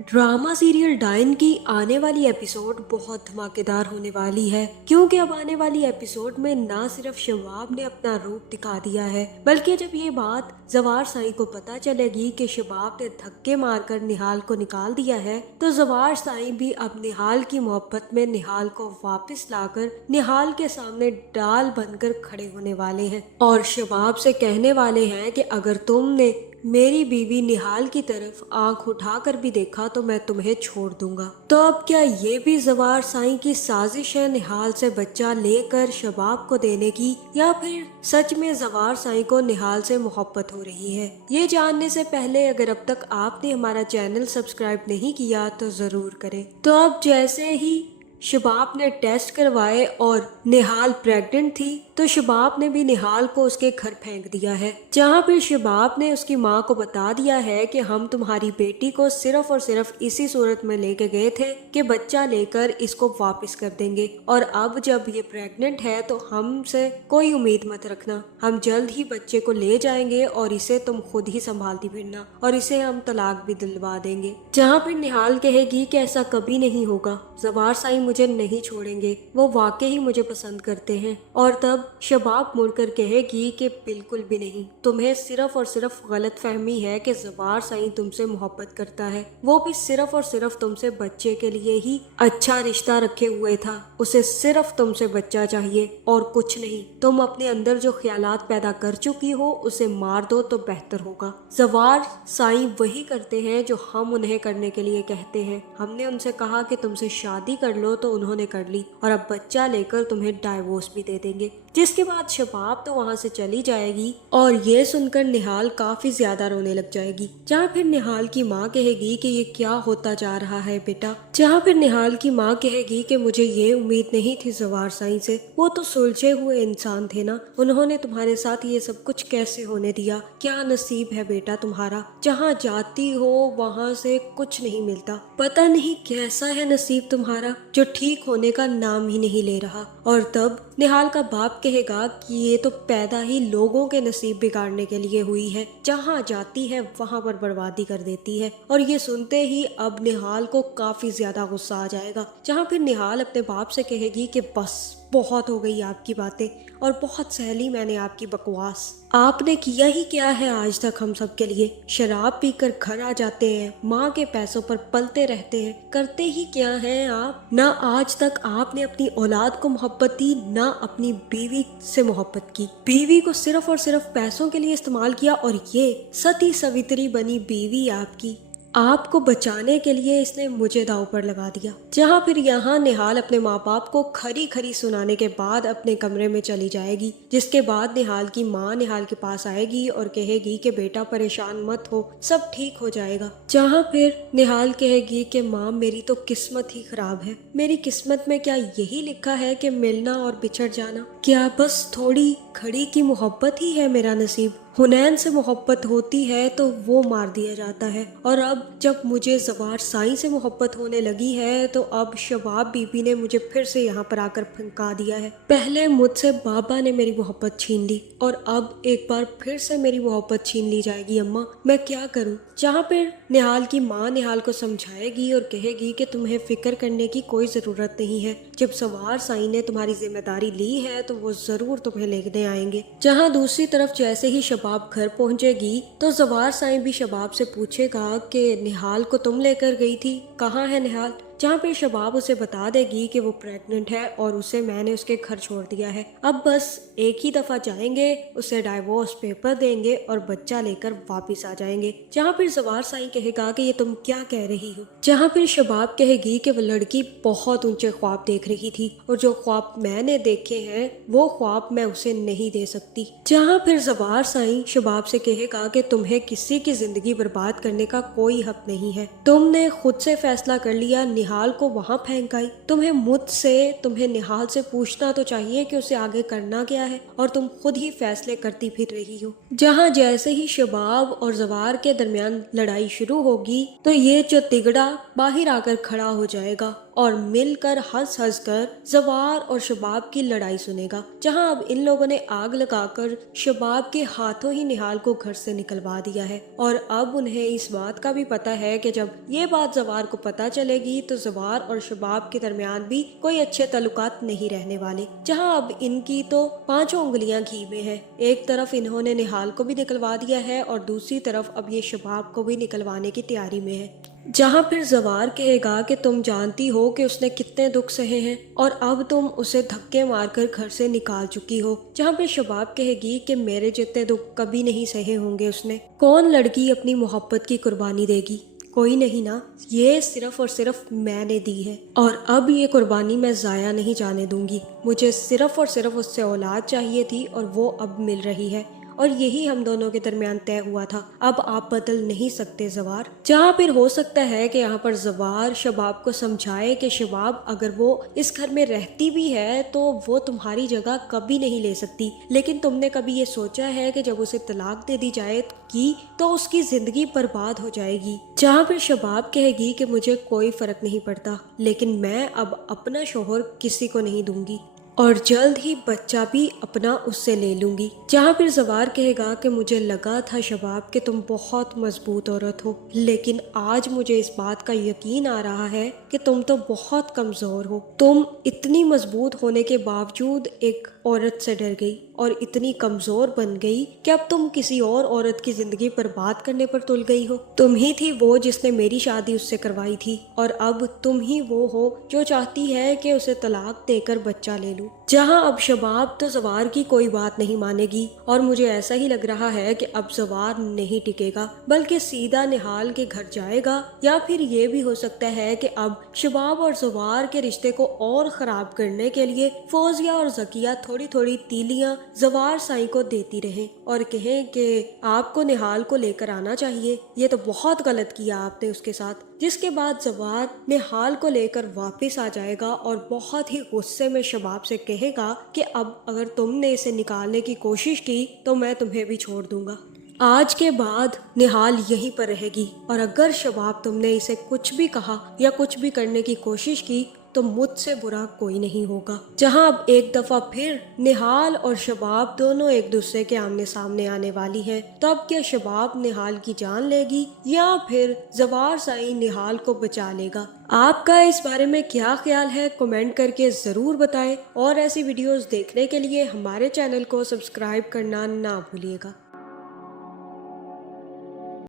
Drama serial dine की आने वाली एपिसोड बहुत धमाकेदार होने वाली है, क्योंकि अब आने वाली एपिसोड में ना सिर्फ शबाब ने अपना रूप दिखा दिया है, बल्कि जब ये बात जवार साईं को पता चलेगी कि शबाब ने धक्के मारकर निहाल को निकाल दिया है, तो जवार साईं भी अब निहाल की मोहब्बत में निहाल को वापस लाकर निहाल के सामने डाल बनकर खड़े होने वाले हैं और शबाब से कहने वाले हैं कि अगर तुमने मेरी बीवी निहाल की तरफ आंख उठाकर भी देखा तो मैं तुम्हें छोड़ दूंगा। तो अब क्या ये भी जवार साईं की साजिश है निहाल से बच्चा लेकर शबाब को देने की, या फिर सच में जवार साईं को निहाल से मोहब्बत हो रही है? ये जानने से पहले अगर अब तक आपने हमारा चैनल सब्सक्राइब नहीं किया तो जरूर करें। तो अब जैसे ही शबाब ने टेस्ट करवाए और निहाल प्रेग्नेंट थी, तो शबाब ने भी निहाल को उसके घर फेंक दिया है, जहाँ फिर शबाब ने उसकी माँ को बता दिया है कि हम तुम्हारी बेटी को सिर्फ और सिर्फ इसी सूरत में लेके गए थे कि बच्चा लेकर इसको वापस कर देंगे, और अब जब ये प्रेग्नेंट है तो हमसे कोई उम्मीद मत रखना, हम जल्द ही बच्चे को ले जाएंगे और इसे तुम खुद ही संभालती फिरना और इसे हम तलाक भी दिलवा देंगे। जहाँ फिर निहाल कहेगी कि ऐसा कभी नहीं होगा, जवार साईं मुझे नहीं छोड़ेंगे, वो वाकई ही मुझे पसंद करते हैं। और तब शबाब मुड़कर कहेगी कि बिल्कुल भी नहीं, तुम्हें सिर्फ और सिर्फ गलत फहमी है कि जवार साईं तुमसे मोहब्बत करता है, वो भी सिर्फ और सिर्फ तुमसे बच्चे के लिए ही अच्छा रिश्ता रखे हुए था, उसे सिर्फ तुमसे बच्चा चाहिए और कुछ नहीं। तुम अपने अंदर जो ख्यालात पैदा कर चुकी हो उसे मार दो तो बेहतर होगा। जवार साईं वही करते हैं जो हम उन्हें करने के लिए कहते हैं। हमने उनसे कहा कि तुमसे शादी कर लो तो उन्होंने कर ली, और अब बच्चा लेकर तुम्हें डाइवोर्स भी दे देंगे। जिसके बाद शबाब तो वहाँ से चली जाएगी और ये सुनकर निहाल काफी ज्यादा रोने लग जाएगी। जहाँ फिर निहाल की माँ कहेगी कि ये क्या होता जा रहा है बेटा। जहाँ फिर निहाल की माँ कहेगी कि मुझे ये उम्मीद नहीं थी जवार साईं से, वो तो सुलझे हुए इंसान थे ना, उन्होंने तुम्हारे साथ ये सब कुछ कैसे होने दिया? क्या नसीब है बेटा तुम्हारा, जहाँ जाती हो वहाँ से कुछ नहीं मिलता। पता नहीं कैसा है नसीब तुम्हारा जो ठीक होने का नाम ही नहीं ले रहा। और तब निहाल का बाप कहेगा कि ये तो पैदा ही लोगों के नसीब बिगाड़ने के लिए हुई है, जहाँ जाती है वहाँ पर बर्बादी कर देती है। और ये सुनते ही अब निहाल को काफी ज्यादा गुस्सा आ जाएगा, जहाँ फिर निहाल अपने बाप से कहेगी कि बस बहुत हो गई आपकी बातें और बहुत सहली मैंने आपकी बकवास। आपने किया ही क्या है आज तक हम सब के लिए? शराब पीकर घर आ जाते हैं, माँ के पैसों पर पलते रहते हैं, करते ही क्या हैं आप? ना आज तक आपने अपनी औलाद को मोहब्बत दी, ना अपनी बीवी से मोहब्बत की। बीवी को सिर्फ और सिर्फ पैसों के लिए इस्तेमाल किया, और ये सती सवित्री बनी बीवी आपकी, आपको बचाने के लिए इसने मुझे दांव पर लगा दिया। जहाँ फिर यहाँ निहाल अपने माँ बाप को खरी खरी सुनाने के बाद अपने कमरे में चली जाएगी, जिसके बाद निहाल की माँ निहाल के पास आएगी और कहेगी कि बेटा परेशान मत हो, सब ठीक हो जाएगा। जहाँ फिर निहाल कहेगी कि माँ मेरी तो किस्मत ही खराब है, मेरी किस्मत में क्या यही लिखा है कि मिलना और बिछड़ जाना? क्या बस थोड़ी खड़ी की मोहब्बत ही है मेरा नसीब? हुनैन से मोहब्बत होती है तो वो मार दिया जाता है, और अब जब मुझे जवार साईं से मोहब्बत होने लगी है तो अब शबाब बीबी ने मुझे फिर से यहाँ पर आकर फंका दिया है। पहले मुझसे बाबा ने मेरी मोहब्बत छीन ली और अब एक बार फिर से मेरी मोहब्बत छीन ली जाएगी। अम्मा मैं क्या करूँ? जहाँ पर निहाल की माँ निहाल को समझाएगी और कहेगी कि तुम्हें फिक्र करने की कोई जरूरत नहीं है, जब जवार साईं ने तुम्हारी जिम्मेदारी ली है तो वो जरूर तुम्हें लेने आएंगे। जहाँ दूसरी तरफ जैसे ही शबाब घर पहुंचेगी तो जवार साईं भी शबाब से पूछेगा कि निहाल को तुम लेकर गई थी, कहाँ है निहाल? जहाँ पे शबाब उसे बता देगी कि वो प्रेग्नेंट है और उसे मैंने उसके घर छोड़ दिया है, अब बस एक ही दफा जाएंगे, उसे डाइवोर्स पेपर देंगे और बच्चा लेकर वापस आ जाएंगे। जहाँ फिर जवार साईं कहेगा कि ये तुम क्या कह रही हो? जहाँ फिर शबाब कहेगी कि वो लड़की बहुत ऊंचे ख्वाब देख रही थी और जो ख्वाब मैंने देखे हैं वो ख्वाब मैं उसे नहीं दे सकती। जहाँ फिर जवार साईं शबाब से कहेगा कि तुम्हें किसी की जिंदगी बर्बाद करने का कोई हक नहीं है, तुमने खुद से फैसला कर लिया, निहाल को वहाँ फेंक आई, तुम्हें निहाल से पूछना तो चाहिए कि उसे आगे करना क्या है, और तुम खुद ही फैसले करती फिर रही हो। जहाँ जैसे ही शबाब और जवार के दरमियान लड़ाई शुरू होगी तो ये जो तिगड़ा बाहर आकर खड़ा हो जाएगा और मिलकर हंस हंस कर जवार और शबाब की लड़ाई सुनेगा, जहां अब इन लोगों ने आग लगाकर शबाब के हाथों ही निहाल को घर से निकलवा दिया है। और अब उन्हें इस बात का भी पता है कि जब ये बात जवार को पता चलेगी तो जवार और शबाब के दरमियान भी कोई अच्छे ताल्लुकात नहीं रहने वाले, जहां अब इनकी तो 5 उंगलियां घी में है। एक तरफ इन्होंने निहाल को भी निकलवा दिया है और दूसरी तरफ अब ये शबाब को भी निकलवाने की तैयारी में है, जहां फिर जवार कहेगा कि तुम जानती हो कि उसने कितने दुख सहे हैं और अब तुम उसे धक्के मारकर घर से निकाल चुकी हो, जहां फिर शबाब कहेगी कि मेरे जितने दुख कभी नहीं सहे होंगे उसने। कौन लड़की अपनी मोहब्बत की कुर्बानी देगी? कोई नहीं ना, ये सिर्फ और सिर्फ मैंने दी है और अब ये कुर्बानी मैं जाया नहीं जाने दूंगी। मुझे सिर्फ और सिर्फ उससे औलाद चाहिए थी और वो अब मिल रही है और यही हम दोनों के दरमियान तय हुआ था। अब आप बदल नहीं सकते जवार। जहाँ फिर हो सकता है कि यहाँ पर जवार शबाब को समझाए कि शबाब अगर वो इस घर में रहती भी है तो वो तुम्हारी जगह कभी नहीं ले सकती, लेकिन तुमने कभी ये सोचा है कि जब उसे तलाक दे दी जाए तो उसकी जिंदगी बर्बाद हो जाएगी। जहाँ फिर शबाब कहेगी कि मुझे कोई फर्क नहीं पड़ता, लेकिन मैं अब अपना शोहर किसी को नहीं दूंगी और जल्द ही बच्चा भी अपना उससे ले लूंगी। जहाँ फिर जवार कहेगा कि मुझे लगा था शबाब कि तुम बहुत मजबूत औरत हो, लेकिन आज मुझे इस बात का यकीन आ रहा है कि तुम तो बहुत कमजोर हो। तुम इतनी मजबूत होने के बावजूद एक औरत से डर गई और इतनी कमजोर बन गई कि अब तुम किसी और औरत की जिंदगी बर्बाद करने पर तुल गई हो। तुम ही थी वो जिसने मेरी शादी उससे करवाई थी और अब तुम ही वो हो जो चाहती है कि उसे तलाक देकर बच्चा ले लूं। जहां अब शबाब तो जवार की कोई बात नहीं मानेगी और मुझे ऐसा ही लग रहा है कि अब जवार नहीं टिकेगा बल्कि सीधा निहाल के घर जाएगा, या फिर ये भी हो सकता है कि अब शबाब और जवार के रिश्ते को और खराब करने के लिए फौजिया और जकिया थोड़ी थोड़ी तीलियां जवार साई को देती रहें और कहें कि आपको निहाल को लेकर आना चाहिए, ये तो बहुत गलत किया आपने उसके साथ। जिसके बाद जवार निहाल को लेकर वापस आ जाएगा और बहुत ही गुस्से में शबाब से कहेगा कि अब अगर तुमने इसे निकालने की कोशिश की तो मैं तुम्हें भी छोड़ दूंगा। आज के बाद निहाल यहीं पर रहेगी और अगर शबाब तुमने इसे कुछ भी कहा या कुछ भी करने की कोशिश की तो मुझसे बुरा कोई नहीं होगा। जहां अब एक दफा फिर निहाल और शबाब दोनों एक दूसरे के आमने सामने आने वाली हैं, तब क्या शबाब निहाल की जान लेगी या फिर जवार साई निहाल को बचा लेगा? आपका इस बारे में क्या ख्याल है? कमेंट करके जरूर बताएं और ऐसी वीडियोस देखने के लिए हमारे चैनल को सब्सक्राइब करना ना भूलिएगा।